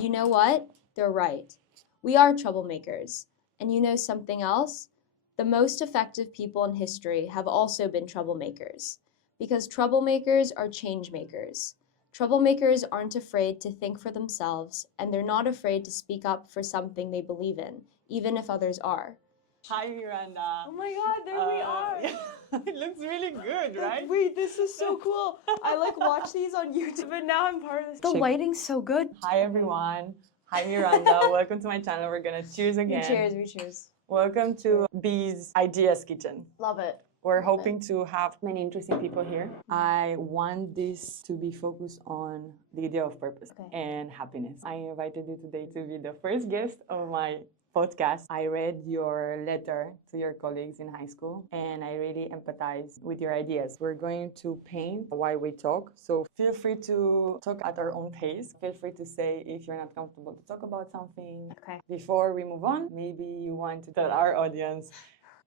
You know what? They're right. We are troublemakers. And you know something else? The most effective people in history have also been troublemakers. Because troublemakers are change makers. Troublemakers aren't afraid to think for themselves, and they're not afraid to speak up for something they believe in, even if others are. Hi, Miranda. Oh my god, there we are. Yeah. It looks really good, right? Wait, this is so cool. I watch these on YouTube, but now I'm part of this. The Check. lighting's so good. Hi, everyone. Hi, Miranda. Welcome to my channel. We're gonna cheers again. We cheers. Welcome to Bee's Ideas Kitchen. Love it. We're hoping to have many interesting people here. I want this to be focused on the idea of purpose and happiness. I invited you today to be the first guest of my podcast. I read your letter to your colleagues in high school and I really empathize with your ideas. We're going to paint while we talk, so feel free to talk at our own pace. Feel free to say if you're not comfortable to talk about something. Okay. Before we move on, maybe you want to tell our audience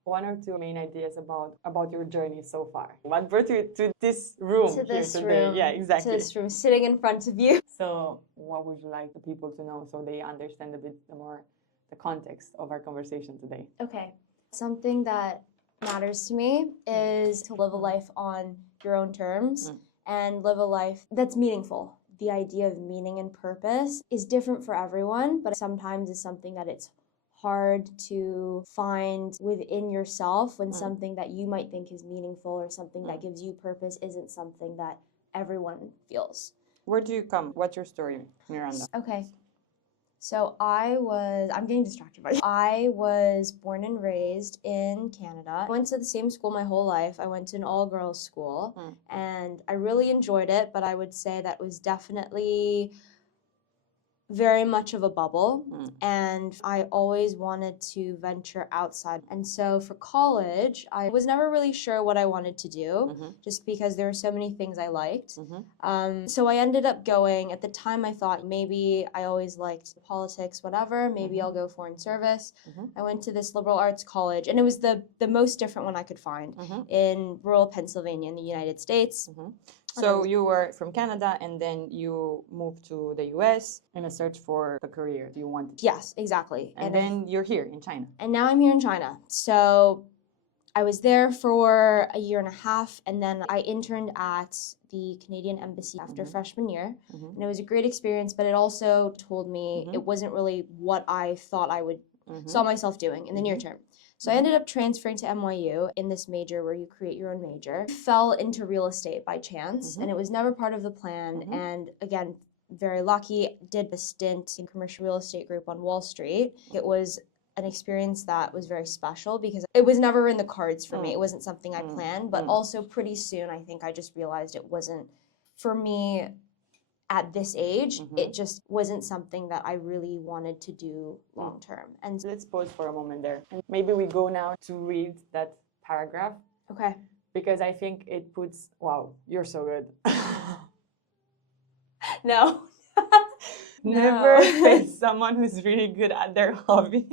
one or two main ideas about your journey so far. What brought you to this room To this here today? room. Yeah, exactly. To this room, sitting in front of you. So what would you like the people to know so they understand a bit more the context of our conversation today? Okay. Something that matters to me is to live a life on your own terms and live a life that's meaningful. The idea of meaning and purpose is different for everyone, but sometimes it's something that it's hard to find within yourself when something that you might think is meaningful or something that gives you purpose isn't something that everyone feels. Where do you come? What's your story, Miranda? Okay. So I'm getting distracted by I was born and raised in Canada. I went to the same school my whole life. I went to an all-girls school and I really enjoyed it, but I would say that was definitely very much of a bubble and I always wanted to venture outside. And so for college, I was never really sure what I wanted to do just because there were so many things I liked. So I ended up going, at the time I thought maybe I always liked politics, whatever, maybe I'll go foreign service. I went to this liberal arts college and it was the most different one I could find in rural Pennsylvania in the United States. So you were from Canada and then you moved to the US in a search for a career you wanted. Yes, exactly. And then you're here in China. And now I'm here in China. So I was there for a year and a half and then I interned at the Canadian Embassy after freshman year. And it was a great experience, but it also told me it wasn't really what I thought I would saw myself doing in the near term. So I ended up transferring to NYU in this major where you create your own major. Fell into real estate by chance and it was never part of the plan. And again, very lucky, did a stint in commercial real estate group on Wall Street. It was an experience that was very special because it was never in the cards for me. It wasn't something I planned, but also pretty soon I think I just realized it wasn't for me at this age. It just wasn't something that I really wanted to do long term. And so let's pause for a moment there. And maybe we go now to read that paragraph. Okay. Because I think it puts, wow, you're so good. No. Never face someone who's really good at their hobby.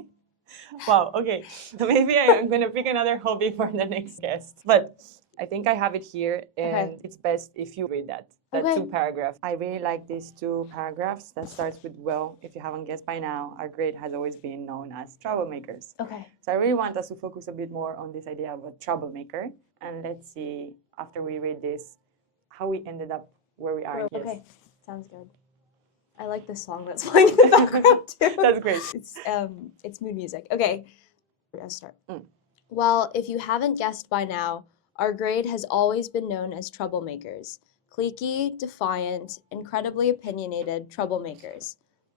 Wow, okay. So maybe I'm going to pick another hobby for the next guest. But I think I have it here and it's best if you read that two paragraphs. I really like these two paragraphs that starts with, well, if you haven't guessed by now, our grade has always been known as troublemakers. Okay. So I really want us to focus a bit more on this idea of a troublemaker. And let's see, after we read this, how we ended up where we are. Okay, sounds good. I like this song that's playing in the background too. That's great. It's mood music. Okay, let's start. Well, if you haven't guessed by now, our grade has always been known as troublemakers. Cliquey, defiant, incredibly opinionated troublemakers.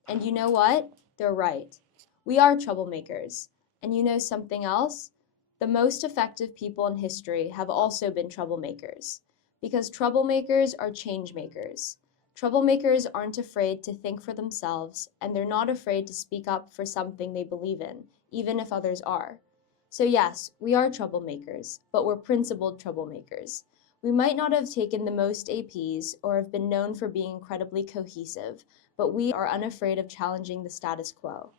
And you know what? They're right. We are troublemakers. And you know something else? The most effective people in history have also been troublemakers. Because troublemakers are change makers. Troublemakers aren't afraid to think for themselves, and they're not afraid to speak up for something they believe in, even if others are. So yes, we are troublemakers, but we're principled troublemakers. We might not have taken the most APs or have been known for being incredibly cohesive, but we are unafraid of challenging the status quo.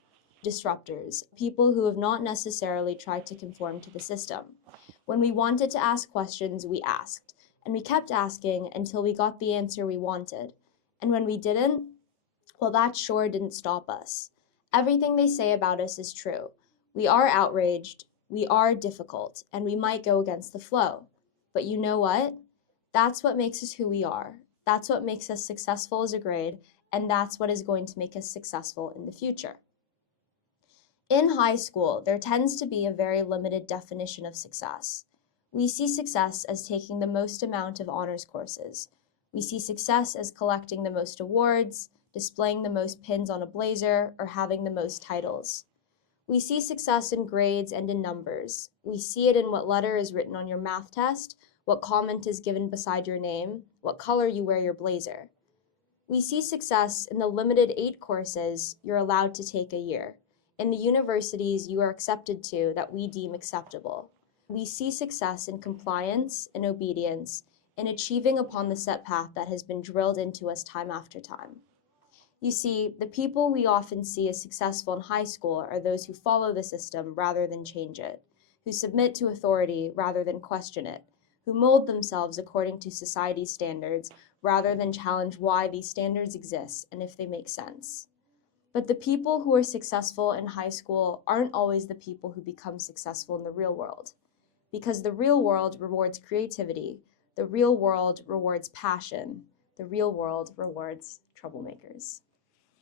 Disruptors, people who have not necessarily tried to conform to the system. When we wanted to ask questions, we asked, and we kept asking until we got the answer we wanted. And when we didn't, Well, that sure didn't stop us. Everything they say about us is true. We are outraged, we are difficult, and we might go against the flow. But you know what? That's what makes us who we are. That's what makes us successful as a grade, and that's what is going to make us successful in the future. In high school, there tends to be a very limited definition of success. We see success as taking the most amount of honors courses. We see success as collecting the most awards, displaying the most pins on a blazer, or having the most titles. We see success in grades and in numbers. We see it in what letter is written on your math test, what comment is given beside your name, what color you wear your blazer. We see success in the limited 8 courses you're allowed to take a year, in the universities you are accepted to that we deem acceptable. We see success in compliance, in obedience, in achieving upon the set path that has been drilled into us time after time. You see, the people we often see as successful in high school are those who follow the system rather than change it, who submit to authority rather than question it, who mold themselves according to society's standards rather than challenge why these standards exist and if they make sense. But the people who are successful in high school aren't always the people who become successful in the real world, because the real world rewards creativity, the real world rewards passion, the real world rewards troublemakers.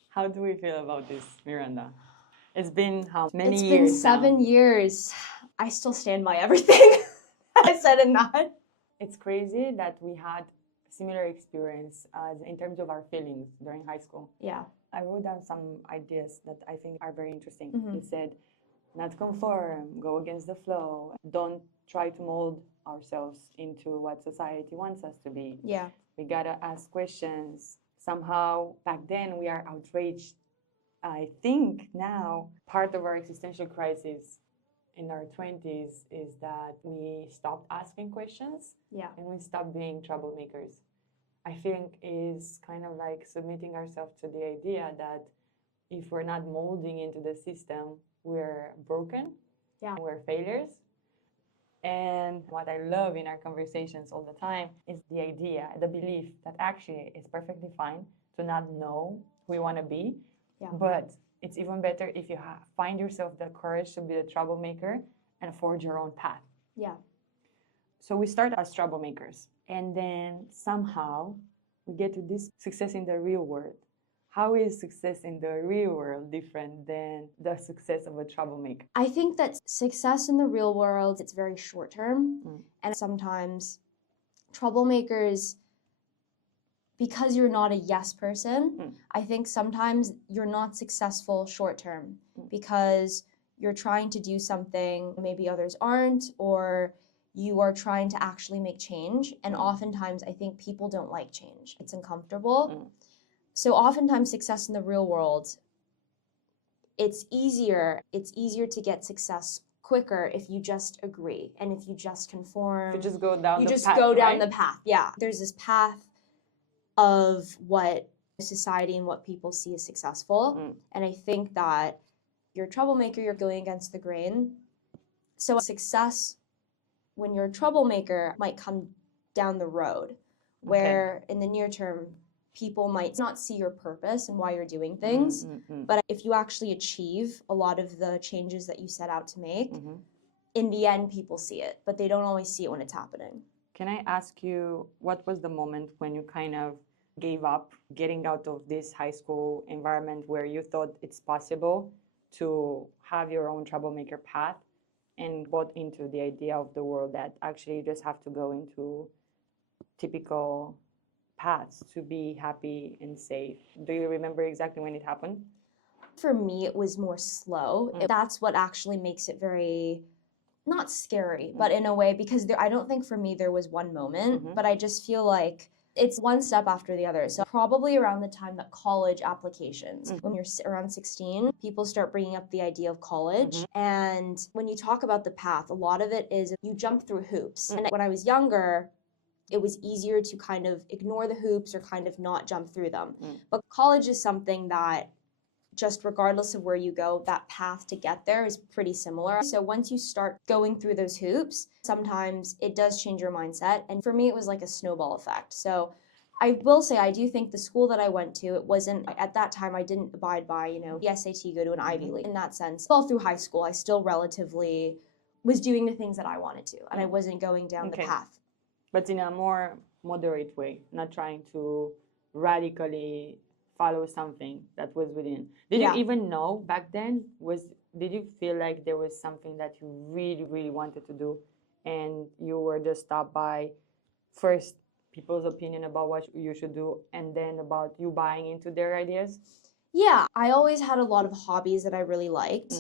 How do we feel about this, Miranda? It's been how many It's years been 7 now? years. I still stand by everything I said in that. It's crazy that we had similar experience in terms of our feelings during high school. Yeah. I wrote down some ideas that I think are very interesting. Mhm. You said, not conform, go against the flow, don't try to mold ourselves into what society wants us to be. Yeah. We gotta ask questions. Somehow, back then, we are outraged. I think now part of our existential crisis in our 20s is that we stopped asking questions Yeah. and we stopped being troublemakers. I think is kind of like submitting ourselves to the idea that if we're not molding into the system, we're broken, Yeah. we're failures. And what I love in our conversations all the time is the idea, the belief that actually it's perfectly fine to not know who you want to be, Yeah. but it's even better if you find yourself the courage to be a troublemaker and forge your own path. Yeah. So we start as troublemakers, and then somehow we get to this success in the real world. How is success in the real world different than the success of a troublemaker? I think that success in the real world, it's very short term. And sometimes troublemakers, because you're not a yes person, I think sometimes you're not successful short term because you're trying to do something maybe others aren't, or you are trying to actually make change. And oftentimes I think people don't like change. It's uncomfortable. So oftentimes success in the real world, it's easier to get success quicker if you just agree and if you just conform. You just go down you the just path, go down right? the path. Yeah. There's this path of what society and what people see as successful. And I think that you're a troublemaker, you're going against the grain. So success when you're a troublemaker might come down the road, where in the near term, people might not see your purpose and why you're doing things. But if you actually achieve a lot of the changes that you set out to make, in the end, people see it, but they don't always see it when it's happening. Can I ask you, what was the moment when you kind of gave up getting out of this high school environment where you thought it's possible to have your own troublemaker path and bought into the idea of the world that actually you just have to go into typical paths to be happy and safe? Do you remember exactly when it happened? For me, it was more slow. That's what actually makes it very, not scary, but in a way, because I don't think for me there was one moment, but I just feel like it's one step after the other. So probably around the time that college applications, when you're around 16, people start bringing up the idea of college. And when you talk about the path, a lot of it is you jump through hoops. And when I was younger, it was easier to kind of ignore the hoops or kind of not jump through them. But college is something that just regardless of where you go, that path to get there is pretty similar. So once you start going through those hoops, sometimes it does change your mindset. And for me, it was like a snowball effect. So I will say, I do think the school that I went to, it wasn't, at that time, I didn't abide by, the SAT, go to an Ivy League. In that sense, all through high school, I still relatively was doing the things that I wanted to, and I wasn't going down the path. But in a more moderate way, not trying to radically follow something that was within. Did you even know back then? Did you feel like there was something that you really, really wanted to do, and you were just stopped by first people's opinion about what you should do, and then about you buying into their ideas? Yeah, I always had a lot of hobbies that I really liked.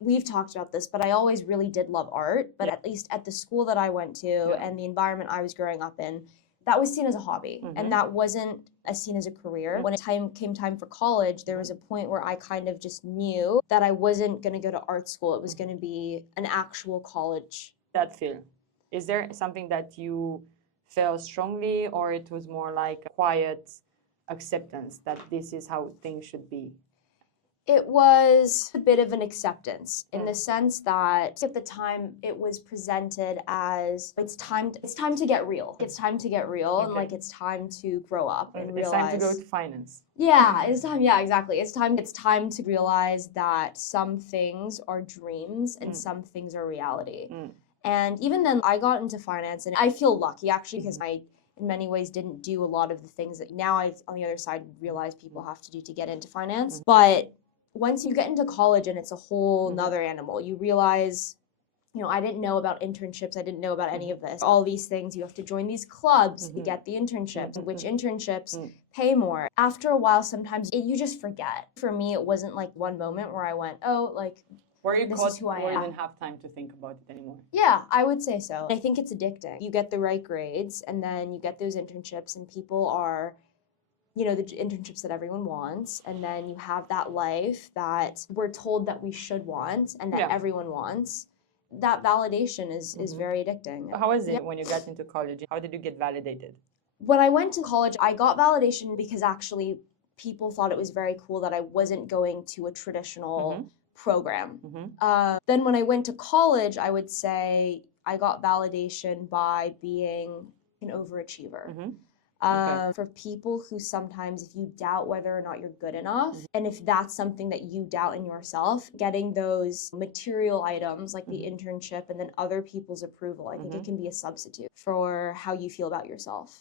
We've talked about this, but I always really did love art. But at least at the school that I went to and the environment I was growing up in, that was seen as a hobby. And that wasn't seen as a career. When it came time for college, there was a point where I kind of just knew that I wasn't going to go to art school. It was going to be an actual college. That feel. Is there something that you felt strongly, or it was more like a quiet acceptance that this is how things should be? It was a bit of an acceptance in the sense that at the time it was presented as it's time to get real. It's time to get real and like it's time to grow up and realize. It's time to go to finance. Yeah, it's time. Yeah, exactly. It's time to realize that some things are dreams and some things are reality. And even then, I got into finance, and I feel lucky actually because I, in many ways, didn't do a lot of the things that now I, on the other side, realize people have to do to get into finance. But once you get into college and it's a whole nother animal, you realize, I didn't know about internships. I didn't know about any of this. All these things, you have to join these clubs to get the internships, which internships pay more. After a while, sometimes you just forget. For me, it wasn't like one moment where I went, oh, like, were you this caught is who I or you am. didn't have time to think about it anymore? Yeah, I would say so. I think it's addicting. You get the right grades, and then you get those internships, and people are, the internships that everyone wants, and then you have that life that we're told that we should want and that everyone wants. That validation is very addicting. How was it when you got into college? How did you get validated? When I went to college, I got validation because actually people thought it was very cool that I wasn't going to a traditional program. Then when I went to college, I would say I got validation by being an overachiever. For people who sometimes, if you doubt whether or not you're good enough, and if that's something that you doubt in yourself, getting those material items like the internship and then other people's approval, I think it can be a substitute for how you feel about yourself.